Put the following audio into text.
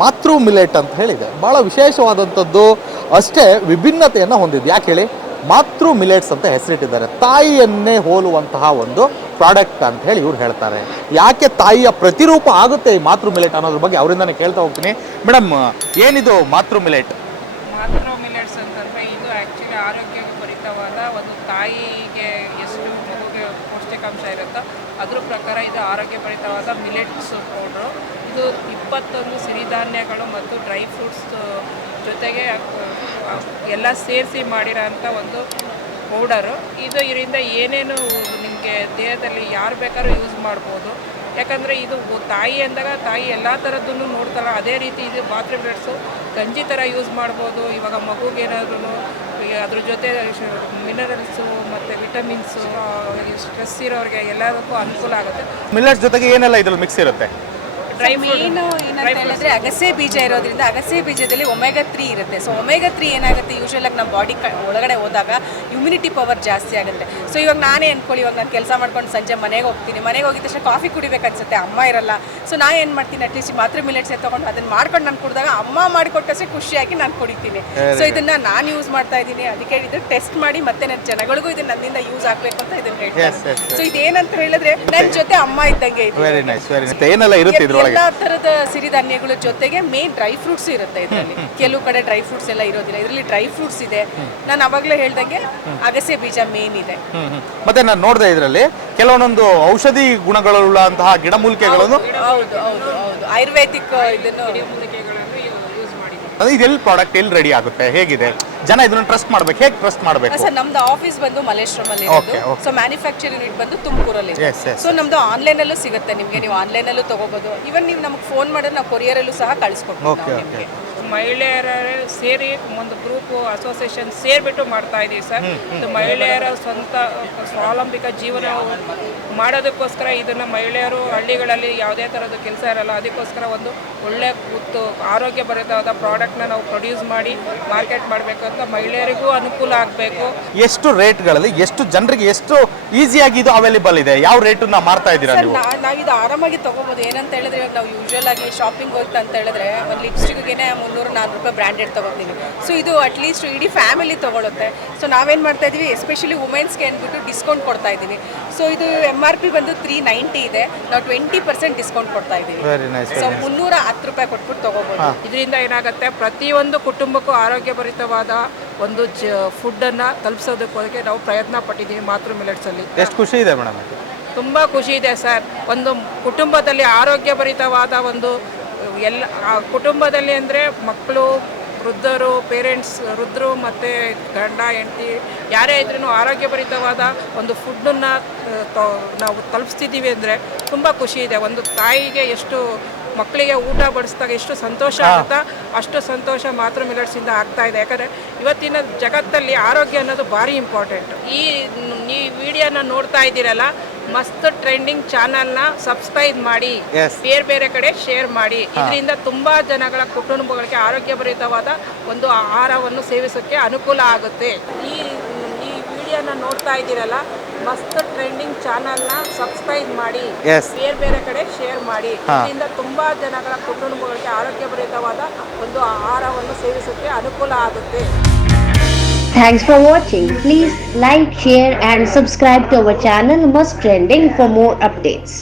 ಮಾತೃ ಮಿಲೆಟ್ ಅಂತ ಹೇಳಿದೆ, ಭಾಳ ವಿಶೇಷವಾದಂಥದ್ದು, ಅಷ್ಟೇ ವಿಭಿನ್ನತೆಯನ್ನು ಹೊಂದಿದೆ. ಯಾಕೆ ಹೇಳಿ, ಮಾತೃ ಮಿಲೆಟ್ಸ್ ಅಂತ ಹೆಸರಿಟ್ಟಿದ್ದಾರೆ. ತಾಯಿಯನ್ನೇ ಹೋಲುವಂತಹ ಒಂದು ಪ್ರಾಡಕ್ಟ್ ಅಂತ ಹೇಳಿ ಇವ್ರು ಹೇಳ್ತಾರೆ. ಯಾಕೆ ತಾಯಿಯ ಪ್ರತಿರೂಪ ಆಗುತ್ತೆ ಈ ಮಾತೃ ಮಿಲೆಟ್ ಅನ್ನೋದ್ರ ಬಗ್ಗೆ ಅವರಿಂದನೇ ಕೇಳ್ತಾ ಹೋಗ್ತೀನಿ. ಮೇಡಮ್, ಏನಿದು ಮಾತೃ ಮಿಲೆಟ್? ಮಾತೃ ಮಿಲೆಟ್ಸ್ ಅಂತಂದರೆ ಇದು ಆ್ಯಕ್ಚುಲಿ ಆರೋಗ್ಯಭರಿತವಾದ ಒಂದು ತಾಯಿಗೆ ಎಷ್ಟು ಮಗುಗೆ ಪೌಷ್ಟಿಕಾಂಶ ಇರುತ್ತೋ ಅದ್ರ ಪ್ರಕಾರ ಇದು ಆರೋಗ್ಯಭರಿತವಾದ ಮಿಲೆಟ್ಸ್ ಪೌಡ್ರು. ಇದು 21 ಸಿರಿಧಾನ್ಯಗಳು ಮತ್ತು ಡ್ರೈ ಫ್ರೂಟ್ಸ್ ಜೊತೆಗೆ ಎಲ್ಲ ಸೇರಿಸಿ ಮಾಡಿರೋಂಥ ಒಂದು ಪೌಡರು. ಇದರಿಂದ ಏನೇನು ನಿಮಗೆ ದೇಹದಲ್ಲಿ ಯಾರು ಬೇಕಾದ್ರೂ ಯೂಸ್ ಮಾಡ್ಬೋದು. ಯಾಕಂದರೆ ಇದು ತಾಯಿ ಅಂದಾಗ ತಾಯಿ ಎಲ್ಲ ಥರದ್ದನ್ನು ನೋಡ್ತಾಳೆ. ಅದೇ ರೀತಿ ಇದು ಮಾತೃ ಮಿಲೆಟ್ಸು ಗಂಜಿ ಥರ ಯೂಸ್ ಮಾಡ್ಬೋದು. ಇವಾಗ ಮಗುಗೇನಾದ್ರೂ ಅದ್ರ ಜೊತೆ ಮಿನರಲ್ಸು ಮತ್ತು ವಿಟಮಿನ್ಸು, ಸ್ಟ್ರೆಸ್ ಇರೋರಿಗೆ ಎಲ್ಲದಕ್ಕೂ ಅನುಕೂಲ ಆಗುತ್ತೆ. ಮಿಲೆಟ್ಸ್ ಜೊತೆಗೆ ಏನೆಲ್ಲ ಇದ್ರಲ್ಲಿ ಮಿಕ್ಸ್ ಇರುತ್ತೆ? ಮೇನು ಏನಂತ ಹೇಳಿದ್ರೆ ಅಗಸೆ ಬೀಜ ಇರೋದ್ರಿಂದ ಅಗಸೆ ಬೀಜದಲ್ಲಿ ಒಮೆಗಾ 3 ಇರುತ್ತೆ. ಸೊ ಒಮೆಗಾ 3 ಏನಾಗುತ್ತೆ, ಯೂಶುವಲಾಗಿ ನಮ್ಮ ಬಾಡಿ ಒಳಗಡೆ ಹೋದಾಗ ಇಮ್ಯುನಿಟಿ ಪವರ್ ಜಾಸ್ತಿ ಆಗುತ್ತೆ. ಸೊ ಇವಾಗ ನಾನೇ ಅನ್ಕೊಳ್ಳಿ, ಇವಾಗ ನಾನು ಕೆಲಸ ಮಾಡ್ಕೊಂಡು ಸಂಜೆ ಮನೆಗೆ ಹೋಗ್ತೀನಿ, ಮನೆಗೆ ಹೋಗಿದ ತಕ್ಷಣ ಕಾಫಿ ಕುಡಿಬೇಕು ಅನ್ಸುತ್ತೆ, ಅಮ್ಮ ಇರಲ್ಲ. ಸೊ ನಾನು ಏನು ಮಾಡ್ತೀನಿ, ಅಟ್ಲೀಸ್ಟ್ ಮಾತ್ರ ಮಿಲೆಟ್ಸ್ ತೊಗೊಂಡು ಅದನ್ನು ಮಾಡ್ಕೊಂಡು ನಾನು ಕುಡಿದಾಗ ಅಮ್ಮ ಮಾಡಿಕೊಟ್ಟಷ್ಟೇ ಖುಷಿಯಾಗಿ ನಾನು ಕುಡಿತೀನಿ. ಸೊ ಇದನ್ನು ನಾನು ಯೂಸ್ ಮಾಡ್ತಾ ಇದ್ದೀನಿ. ಅದಕ್ಕೆ ಇದು ಟೆಸ್ಟ್ ಮಾಡಿ ಮತ್ತೆ ನನ್ನ ಜನಗಳಿಗೂ ಇದನ್ನು ನನ್ನಿಂದ ಯೂಸ್ ಆಗಬೇಕು ಅಂತ ಇದನ್ನು ಹೇಳ್ತೀನಿ. ಸೊ ಇದೇನಂತ ಹೇಳಿದ್ರೆ ನನ್ನ ಜೊತೆ ಅಮ್ಮ ಇದ್ದಂಗೆ ಇದೆ. ಎಲ್ಲಾ ತರದ ಸಿರಿಧಾನ್ಯಗಳ ಜೊತೆಗೆ ಮೇನ್ ಡ್ರೈ ಫ್ರೂಟ್ಸ್ ಇರುತ್ತೆ ಇದರಲ್ಲಿ. ಕೆಲವು ಕಡೆ ಡ್ರೈ ಫ್ರೂಟ್ಸ್ ಎಲ್ಲ ಇರೋದಿಲ್ಲ, ಇದರಲ್ಲಿ ಡ್ರೈ ಫ್ರೂಟ್ಸ್ ಇದೆ. ನಾನು ಅವಾಗಲೇ ಹೇಳ್ದಂಗೆ ಅಗಸೆ ಬೀಜ ಮೇನ್ ಇದೆ. ಮತ್ತೆ ನಾನು ನೋಡಿದೆ ಇದರಲ್ಲಿ ಕೆಲವೊಂದೊಂದು ಔಷಧಿ ಗುಣಗಳುಳ್ಳಂತಹ ಗಿಡಮೂಲಿಕೆಗಳನ್ನು, ಹೌದು ಹೌದು ಹೌದು, ಆಯುರ್ವೇದಿಕ್ ಇದನ್ನು ಇದೆಲ್ಲಿ ಪ್ರಾಡಕ್ಟ್ ಎಲ್ಲಿ ರೆಡಿ ಆಗುತ್ತೆ, ಹೇಗಿದೆ, ಜನ ಇದನ್ನ ಟ್ರಸ್ಟ್ ಮಾಡ್ಬೇಕು, ಹೇಗೆ ಟ್ರಸ್ಟ್ ಮಾಡಬೇಕು? ಸರ್, ನಮ್ದು ಆಫೀಸ್ ಬಂದು ಮಲ್ಲೇಶ್ವರಮಲ್ಲಿ ಇರೋದು. ಸೊ ಮ್ಯಾನುಫ್ಯಾಕ್ಚರಿಂಗ್ ಯೂನಿಟ್ ಬಂದು ತುಮಕೂರಲ್ಲಿ ಇದೆ. ಸೊ ನಮ್ದು ಆನ್ಲೈನ್ ಅಲ್ಲೂ ಸಿಗುತ್ತೆ ನಿಮಗೆ, ನೀವು ಆನ್ಲೈನ್ ಅಲ್ಲೂ ತಗೋಬಹುದು. ಇವನ್ ನೀವು ನಮಗೆ ಫೋನ್ ಮಾಡಿದ್ರೆ ನಾವು ಕೊರಿಯರ್ ಅಲ್ಲೂ ಸಹ ಕಳಿಸ್ಕೊಡ್ತೀವಿ ನಿಮಗೆ. ಮಹಿಳೆಯರೇ ಸೇರಿ ಒಂದು ಗ್ರೂಪು ಅಸೋಸಿಯೇಷನ್ ಸೇರಿಬಿಟ್ಟು ಮಾಡ್ತಾ ಇದ್ದೀವಿ ಸರ್. ಇದು ಮಹಿಳೆಯರ ಸ್ವಂತ ಸ್ವಾವಲಂಬಿತ ಜೀವನ ಮಾಡೋದಕ್ಕೋಸ್ಕರ ಇದನ್ನು ಮಹಿಳೆಯರು ಹಳ್ಳಿಗಳಲ್ಲಿ ಯಾವುದೇ ಥರದ ಕೆಲಸ ಇರಲ್ಲ, ಅದಕ್ಕೋಸ್ಕರ ಒಂದು ಒಳ್ಳೆ ಆರೋಗ್ಯಭರಿತವಾದ ಪ್ರಾಡಕ್ಟ್ನ ನಾವು ಪ್ರೊಡ್ಯೂಸ್ ಮಾಡಿ ಮಾರ್ಕೆಟ್ ಮಾಡಬೇಕು ಅಂತ ಮಹಿಳೆಯರಿಗೂ ಅನುಕೂಲ ಆಗಬೇಕು. ಎಷ್ಟು ರೇಟ್ಗಳಲ್ಲಿ, ಎಷ್ಟು ಜನರಿಗೆ ಎಷ್ಟು ಈಸಿಯಾಗಿ ಇದು ಅವೈಲೇಬಲ್ ಇದೆ? ಯಾವ ರೇಟನ್ನ ಮಾರ್ತಾ ಇದ್ದೀರಾ ನೀವು? ನಾವು ಇದು ಆರಾಮಾಗಿ ತಗೋಬಹುದು. ಏನಂತ ಹೇಳಿದ್ರೆ, ಇವಾಗ ನಾವು ಯೂಶುವಲ್ ಆಗಿ ಶಾಪಿಂಗ್ ಹೋಗ್ತಾ ಅಂತ ಹೇಳಿದ್ರೆ ಒಂದು ಲಿಪ್ಸ್ಟಿಕ್ಗೆ 300-400 ರೂಪಾಯಿ ಬ್ರ್ಯಾಂಡೆಡ್ ತೊಗೊಳ್ತೀವಿ. ಸೊ ಇದು ಅಟ್ಲೀಸ್ಟ್ ಇಡೀ ಫ್ಯಾಮಿಲಿ ತೊಗೊಳುತ್ತೆ. ಸೊ ನಾವೇನು ಮಾಡ್ತಾ ಇದ್ದೀವಿ, ಎಸ್ಪೆಷಲಿ ವುಮೆನ್ಸ್ಗೆ ಅಂದ್ಬಿಟ್ಟು ಡಿಸ್ಕೌಂಟ್ ಕೊಡ್ತಾ ಇದ್ದೀವಿ. ಸೊ ಇದು MRP ಬಂದು 390 ಇದೆ, ನಾವು 20% ಡಿಸ್ಕೌಂಟ್ ಕೊಡ್ತಾ ಇದ್ದೀವಿ. ಸೊ 310 ರೂಪಾಯಿ ಕೊಟ್ಬಿಟ್ಟು ತೊಗೋಬೋದು. ಇದರಿಂದ ಏನಾಗುತ್ತೆ, ಪ್ರತಿಯೊಂದು ಕುಟುಂಬಕ್ಕೂ ಆರೋಗ್ಯಭರಿತವಾದ ಒಂದು ಫುಡ್ಡನ್ನು ತಲುಪಿಸೋದಕ್ಕೆ ನಾವು ಪ್ರಯತ್ನ ಪಟ್ಟಿದ್ದೀವಿ ಮಾತೃ ಮಿಲೆಟ್ಸಲ್ಲಿ. ಎಷ್ಟು ಖುಷಿ ಇದೆ ಮೇಡಮ್? ತುಂಬ ಖುಷಿ ಇದೆ ಸರ್. ಒಂದು ಕುಟುಂಬದಲ್ಲಿ ಆರೋಗ್ಯಭರಿತವಾದ ಒಂದು ಎಲ್ಲ ಕುಟುಂಬದಲ್ಲಿ ಅಂದರೆ ಮಕ್ಕಳು, ವೃದ್ಧರು, ಪೇರೆಂಟ್ಸ್, ವೃದ್ಧರು ಮತ್ತು ಗಂಡ ಹೆಂಡತಿ ಯಾರೇ ಇದ್ರೂ ಆರೋಗ್ಯಭರಿತವಾದ ಒಂದು ಫುಡ್ಡನ್ನು ನಾವು ತಲುಪಿಸ್ತಿದ್ದೀವಿ ಅಂದರೆ ತುಂಬ ಖುಷಿ ಇದೆ. ಒಂದು ತಾಯಿಗೆ ಎಷ್ಟು ಮಕ್ಕಳಿಗೆ ಊಟ ಬಡಿಸಿದಾಗ ಎಷ್ಟು ಸಂತೋಷ ಆಗುತ್ತಾ ಅಷ್ಟು ಸಂತೋಷ ಮಾತೃ ಮಿಲೆಟ್ಸಿಂದ ಆಗ್ತಾ ಇದೆ. ಯಾಕಂದರೆ ಇವತ್ತಿನ ಜಗತ್ತಲ್ಲಿ ಆರೋಗ್ಯ ಅನ್ನೋದು ಭಾರಿ ಇಂಪಾರ್ಟೆಂಟ್. ಈ ವಿಡಿಯೋನ ನೋಡ್ತಾ ಇದ್ದೀರಲ್ಲ, ಮಸ್ತ್ ಟ್ರೆಂಡಿಂಗ್ ಚಾನಲ್ನ ಸಬ್ಸ್ಕ್ರೈಬ್ ಮಾಡಿ, ಬೇರೆ ಬೇರೆ ಕಡೆ ಶೇರ್ ಮಾಡಿ. ಇದರಿಂದ ತುಂಬ ಜನಗಳ ಕುಟುಂಬಗಳಿಗೆ ಆರೋಗ್ಯಭರಿತವಾದ ಒಂದು ಆಹಾರವನ್ನು ಸೇವಿಸೋಕ್ಕೆ ಅನುಕೂಲ ಆಗುತ್ತೆ. ಈ ವಿಡಿಯೋನ ನೋಡ್ತಾ ಇದ್ದೀರಲ್ಲ, ಮಸ್ತ್ ಟ್ರೆಂಡಿಂಗ್ ಚಾನಲ್ನ ಸಬ್ಸ್ಕ್ರೈಬ್ ಮಾಡಿ, ಬೇರೆ ಬೇರೆ ಕಡೆ ಶೇರ್ ಮಾಡಿ. ಇದರಿಂದ ತುಂಬ ಜನಗಳ ಕುಟುಂಬಗಳಿಗೆ ಆರೋಗ್ಯಭರಿತವಾದ ಒಂದು ಆಹಾರವನ್ನು ಸೇವಿಸೋಕ್ಕೆ ಅನುಕೂಲ ಆಗುತ್ತೆ. Thanks for watching. Please like, share and subscribe to our channel Must Trending for more updates.